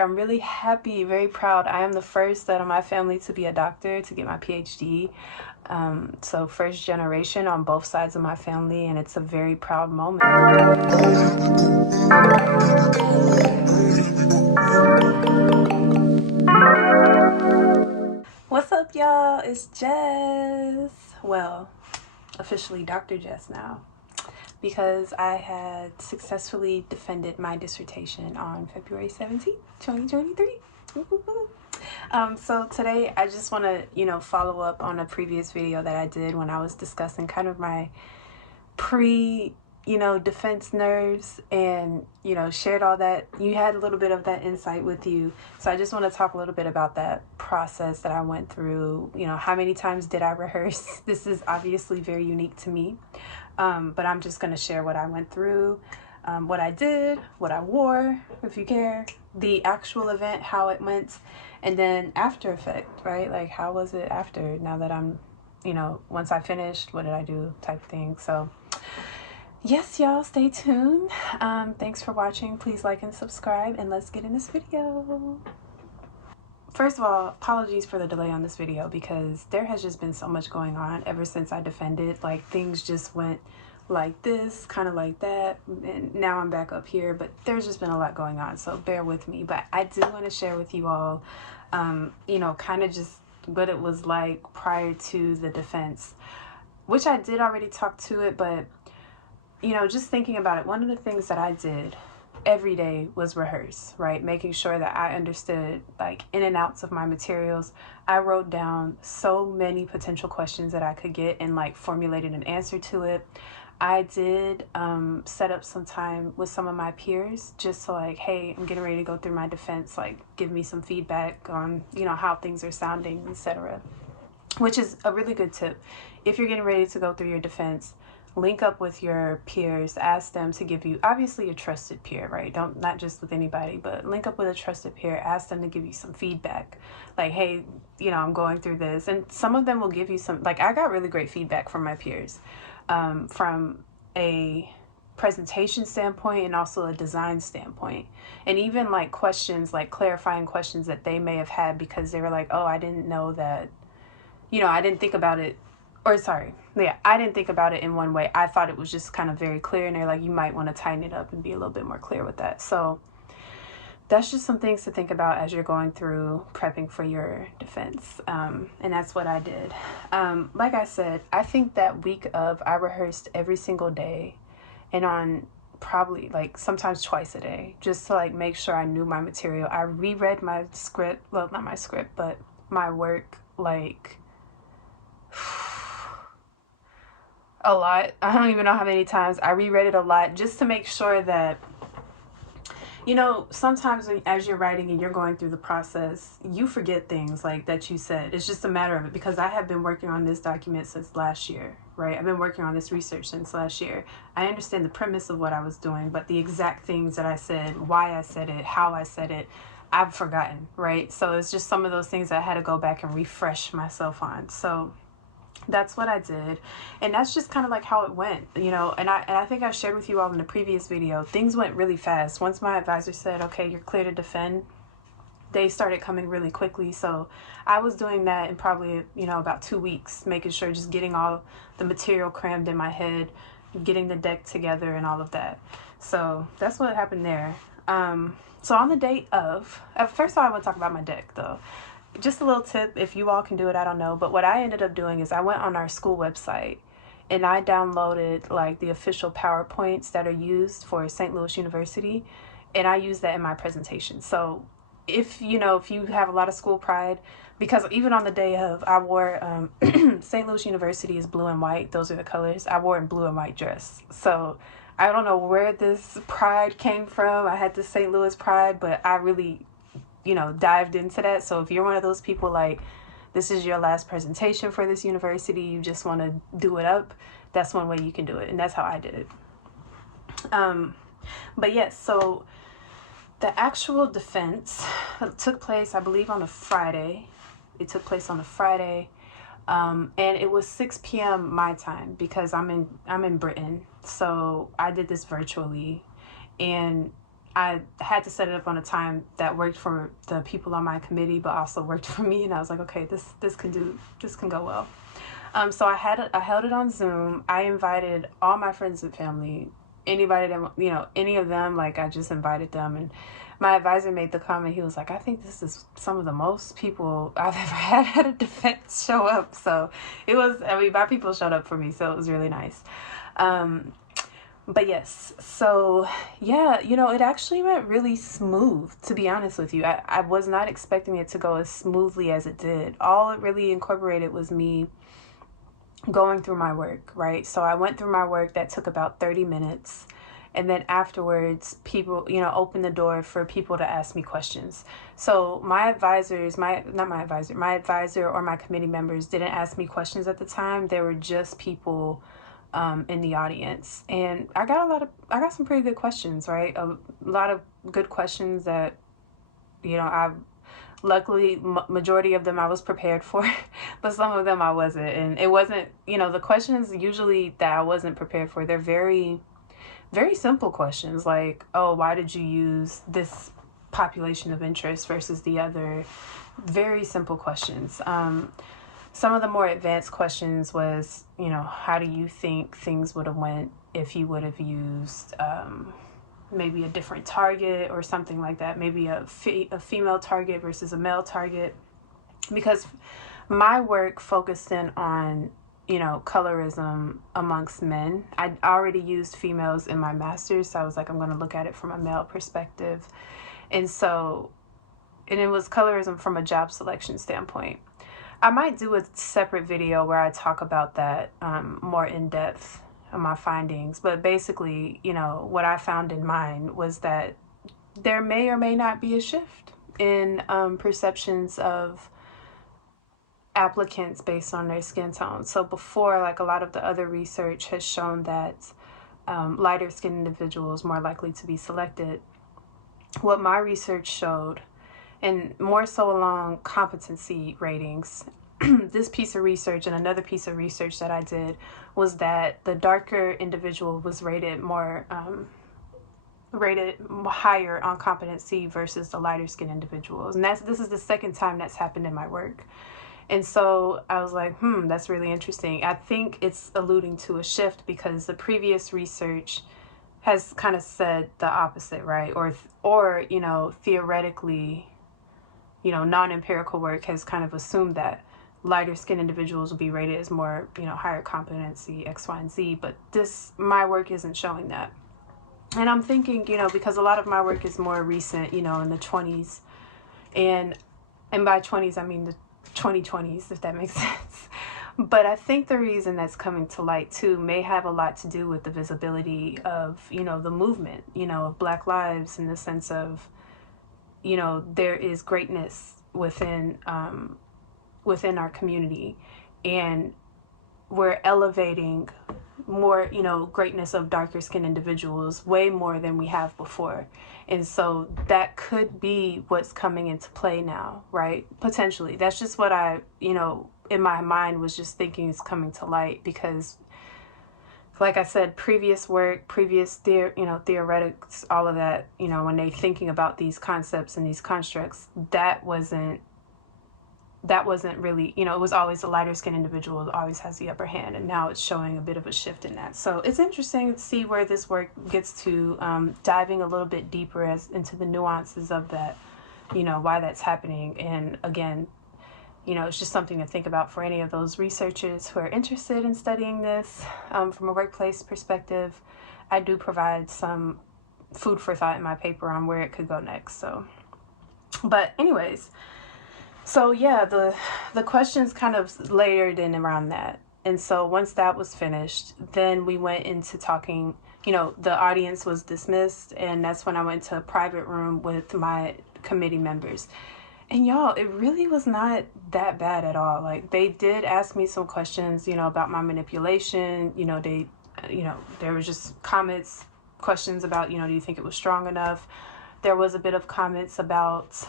I'm really happy, very proud. I am the first out of my family to be a doctor, to get my PhD. So first generation on both sides of my family, and it's a very proud moment. What's up, y'all? It's Jess. Well, officially Dr. Jess now, because I had successfully defended my dissertation on February 17th, 2023. So today I just want to, follow up on a previous video that I did when I was discussing kind of my defense nerves and, shared all that. You had a little bit of that insight with you. So I just want to talk a little bit about that process that I went through. How many times did I rehearse? This is obviously very unique to me. But I'm just going to share what I went through, what I did, what I wore, if you care, the actual event, how it went, and then after effect, right? Like, how was it after, now that I'm, once I finished, what did I do type thing. So yes, y'all, stay tuned. Thanks for watching. Please like and subscribe, and let's get in this video. First of all, apologies for the delay on this video, because there has just been so much going on ever since I defended. Like, things just went like this, kind of like that, and now I'm back up here, but there's just been a lot going on, so bear with me. But I do want to share with you all, kind of just what it was like prior to the defense, which I did already talk to it, but, just thinking about it, one of the things that I did every day was rehearse, right? Making sure that I understood like in and outs of my materials. I wrote down so many potential questions that I could get and like formulated an answer to it. I did set up some time with some of my peers just to like, hey, I'm getting ready to go through my defense, like give me some feedback on, how things are sounding, etc. Which is a really good tip. If you're getting ready to go through your defense, link up with your peers, ask them to give you, obviously a trusted peer, right? Not just with anybody, but link up with a trusted peer, ask them to give you some feedback. Like, hey, I'm going through this. And some of them will give you some, like I got really great feedback from my peers, from a presentation standpoint and also a design standpoint. And even like questions, like clarifying questions that they may have had, because they were like, oh, I didn't know that, I didn't think about it. I didn't think about it in one way. I thought it was just kind of very clear, and they're like, you might want to tighten it up and be a little bit more clear with that. So that's just some things to think about as you're going through prepping for your defense. And that's what I did. Like I said, I think that week of, I rehearsed every single day, and on probably like sometimes twice a day, just to like make sure I knew my material. I reread my script, well, not my script, but my work, like a lot. I don't even know how many times. I reread it a lot just to make sure that, sometimes as you're writing and you're going through the process, you forget things like that you said. It's just a matter of it, because I have been working on this document since last year, right? I've been working on this research since last year. I understand the premise of what I was doing, but the exact things that I said, why I said it, how I said it, I've forgotten, right? So it's just some of those things I had to go back and refresh myself on. So that's what I did, and that's just kind of like how it went, and I think I shared with you all in the previous video, things went really fast. Once my advisor said, okay, you're clear to defend, they started coming really quickly. So I was doing that in probably, about 2 weeks, making sure, just getting all the material crammed in my head, getting the deck together and all of that. So that's what happened there. So on the day of, first of all, I want to talk about my deck though. Just a little tip, if you all can do it, I don't know, but what I ended up doing is I went on our school website and I downloaded like the official PowerPoints that are used for St. Louis University, and I used that in my presentation. So if you have a lot of school pride, because even on the day of, I wore St. Louis University is blue and white, those are the colors. I wore a blue and white dress. So I don't know where this pride came from. I had the St. Louis pride, but I really dived into that. So if you're one of those people, like, this is your last presentation for this university, you just want to do it up, that's one way you can do it. And that's how I did it. But yes, so the actual defense took place, I believe, on a Friday. It took place on a Friday. And it was 6 p.m. my time, because I'm in Britain. So I did this virtually, and I had to set it up on a time that worked for the people on my committee, but also worked for me. And I was like, okay, this can go well. So I held it on Zoom. I invited all my friends and family, anybody that, any of them. Like, I just invited them. And my advisor made the comment. He was like, I think this is some of the most people I've ever had at a defense show up. So it was, my people showed up for me, so it was really nice. But yes, so yeah, it actually went really smooth, to be honest with you. I was not expecting it to go as smoothly as it did. All it really incorporated was me going through my work, right? So I went through my work. That took about 30 minutes. And then afterwards, people, opened the door for people to ask me questions. So my advisor or my committee members didn't ask me questions at the time. They were just people in the audience. And I got some pretty good questions, right? A lot of good questions that, luckily, majority of them I was prepared for, but some of them I wasn't. And it wasn't, the questions usually that I wasn't prepared for, they're very, very simple questions, like, oh, why did you use this population of interest versus the other? Very simple questions. Some of the more advanced questions was, how do you think things would have went if you would have used maybe a different target or something like that, maybe a female target versus a male target, because my work focused in on, colorism amongst men. I'd already used females in my master's, so I was like, I'm going to look at it from a male perspective. And it was colorism from a job selection standpoint. I might do a separate video where I talk about that more in depth, my findings. But basically, what I found in mine was that there may or may not be a shift in perceptions of applicants based on their skin tone. So before, like, a lot of the other research has shown that lighter skinned individuals more likely to be selected. What my research showed, and more so along competency ratings, this piece of research and another piece of research that I did was that the darker individual was rated higher on competency versus the lighter skinned individuals. And this is the second time that's happened in my work. And so I was like, that's really interesting. I think it's alluding to a shift because the previous research has kind of said the opposite, right? Or theoretically, non-empirical work has kind of assumed that lighter skinned individuals will be rated as more, higher competency, X, Y, and Z. But my work isn't showing that. And I'm thinking, because a lot of my work is more recent, in the 20s. And by 20s, I mean the 2020s, if that makes sense. But I think the reason that's coming to light too may have a lot to do with the visibility of, the movement, of Black lives, in the sense of, there is greatness within our community, and we're elevating more, greatness of darker skinned individuals way more than we have before. And so that could be what's coming into play now, right? Potentially. That's just what I, in my mind was just thinking is coming to light, because like I said, previous work, theoretics, all of that, when they thinking about these concepts and these constructs, that wasn't really, it was always the lighter skinned individual that always has the upper hand. And now it's showing a bit of a shift in that. So it's interesting to see where this work gets to, diving a little bit deeper into the nuances of that, why that's happening. And again, it's just something to think about for any of those researchers who are interested in studying this from a workplace perspective. I do provide some food for thought in my paper on where it could go next. So, but anyways, so yeah, the questions kind of layered in around that. And so once that was finished, then we went into talking, the audience was dismissed, and that's when I went to a private room with my committee members. And y'all, it really was not that bad at all. Like, they did ask me some questions, about my manipulation. There was just questions about, do you think it was strong enough? There was a bit of comments about,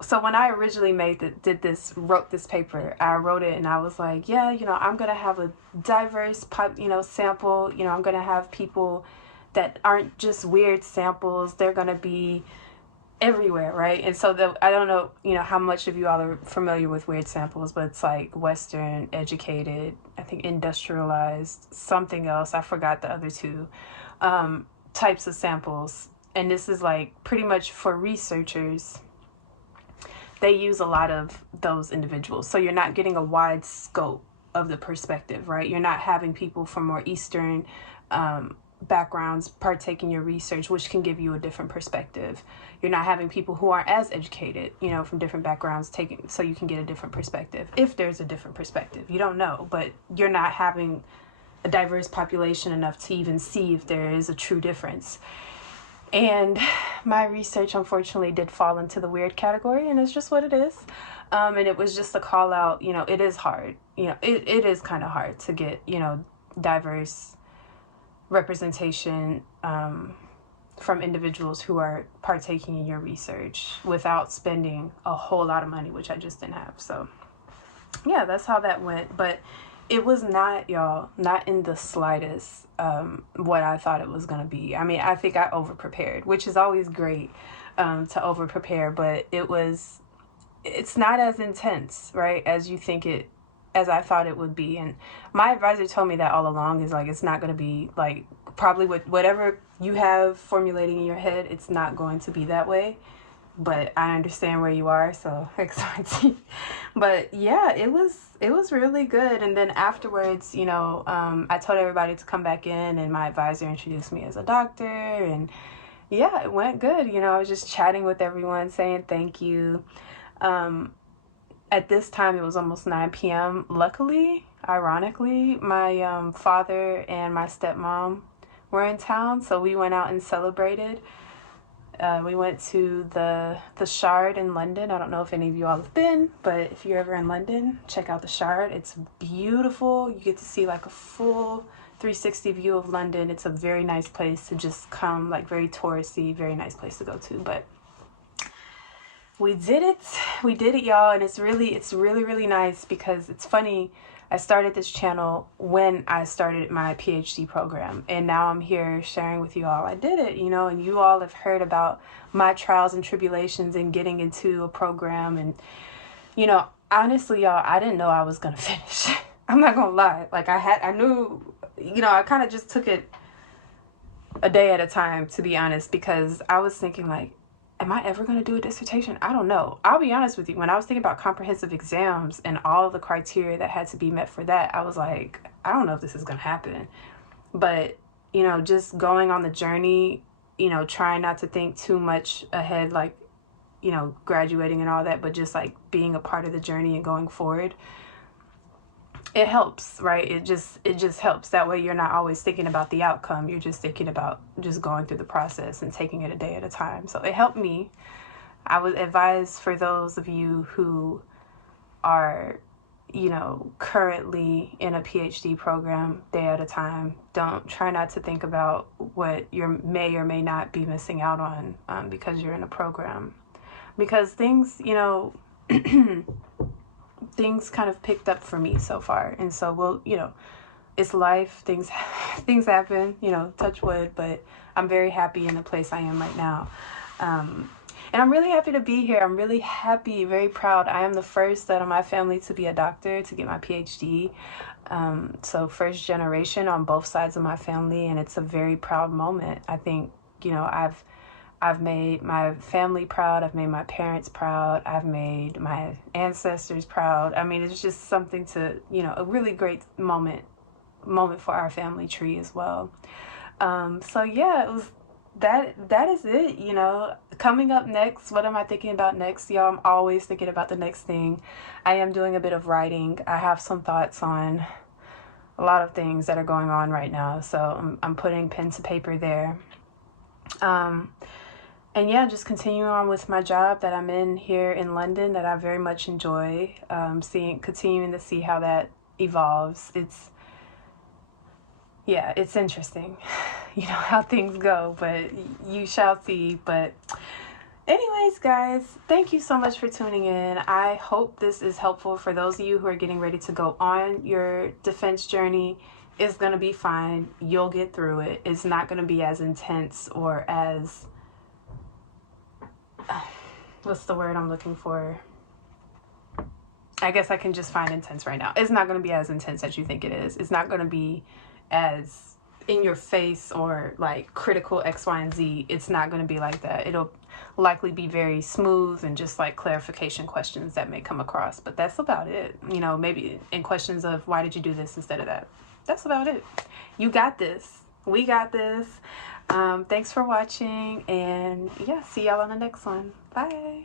so when I originally wrote this paper, I wrote it and I was like, yeah, I'm going to have a diverse, sample. I'm going to have people that aren't just weird samples. They're going to be everywhere, right? And so I don't know, how much of you all are familiar with weird samples, but it's like Western, educated, I think industrialized, something else. I forgot the other two types of samples. And this is like pretty much for researchers. They use a lot of those individuals. So you're not getting a wide scope of the perspective, right? You're not having people from more Eastern backgrounds partake in your research, which can give you a different perspective. You're not having people who aren't as educated, from different backgrounds so you can get a different perspective. If there's a different perspective, you don't know, but you're not having a diverse population enough to even see if there is a true difference. And my research, unfortunately, did fall into the weird category, and it's just what it is. And it was just a call out, it is hard. It is kind of hard to get, diverse representation from individuals who are partaking in your research without spending a whole lot of money, which I just didn't have. So, yeah, that's how that went. But it was not, y'all, not in the slightest what I thought it was going to be. I mean, I think I over-prepared, which is always great to over-prepare, but it's not as intense, right, as you think as I thought it would be. And my advisor told me that all along, is like, it's not going to be like, probably with whatever you have formulating in your head, it's not going to be that way. But I understand where you are, so excited. But yeah, it was really good. And then afterwards, I told everybody to come back in, and my advisor introduced me as a doctor, and yeah, it went good. I was just chatting with everyone, saying thank you. At this time, it was almost 9 p.m. Luckily, ironically, my father and my stepmom were in town, so we went out and celebrated. We went to the Shard in London. I don't know if any of you all have been, but if you're ever in London, check out the Shard. It's beautiful. You get to see like a full 360 view of London. It's a very nice place to just come, like very touristy, very nice place to go to. But we did it, y'all, and it's really, really nice, because it's funny. I started this channel when I started my PhD program, and now I'm here sharing with you all. I did it, and you all have heard about my trials and tribulations in getting into a program. And, honestly, y'all, I didn't know I was going to finish. I'm not going to lie. Like I knew, I kind of just took it a day at a time, to be honest, because I was thinking like, am I ever going to do a dissertation? I don't know. I'll be honest with you. When I was thinking about comprehensive exams and all of the criteria that had to be met for that, I was like, I don't know if this is going to happen. But, just going on the journey, trying not to think too much ahead, like, graduating and all that, but just like being a part of the journey and going forward, it helps, right? It just helps. That way you're not always thinking about the outcome. You're just thinking about just going through the process and taking it a day at a time. So it helped me. I would advise, for those of you who are, currently in a PhD program, day at a time, try not to think about what you may or may not be missing out on because you're in a program. Because things, things kind of picked up for me so far. And so it's life, things happen, touch wood, but I'm very happy in the place I am right now. And I'm really happy to be here. I'm really happy, very proud. I am the first out of my family to be a doctor, to get my PhD. So first generation on both sides of my family, and it's a very proud moment. I think, I've made my family proud. I've made my parents proud. I've made my ancestors proud. I mean, it's just something to, a really great moment for our family tree as well. So yeah, it was that is it. Coming up next, what am I thinking about next? Y'all, I'm always thinking about the next thing. I am doing a bit of writing. I have some thoughts on a lot of things that are going on right now. So I'm putting pen to paper there. And yeah, just continuing on with my job that I'm in here in London, that I very much enjoy, continuing to see how that evolves. It's interesting, how things go, but you shall see. But Anyways, guys, thank you so much for tuning in. I hope this is helpful for those of you who are getting ready to go on your defense journey. It's going to be fine. You'll get through it. It's not going to be as intense or as, what's the word I'm looking for? I guess I can just find intense right now. It's not going to be as intense as you think it is. It's not going to be as in your face or like critical X, Y, and Z. It's not going to be like that. It'll likely be very smooth and just like clarification questions that may come across. But that's about it. You know, maybe in questions of why did you do this instead of that. That's about it. You got this. We got this. Thanks for watching. And yeah, see y'all on the next one. Bye.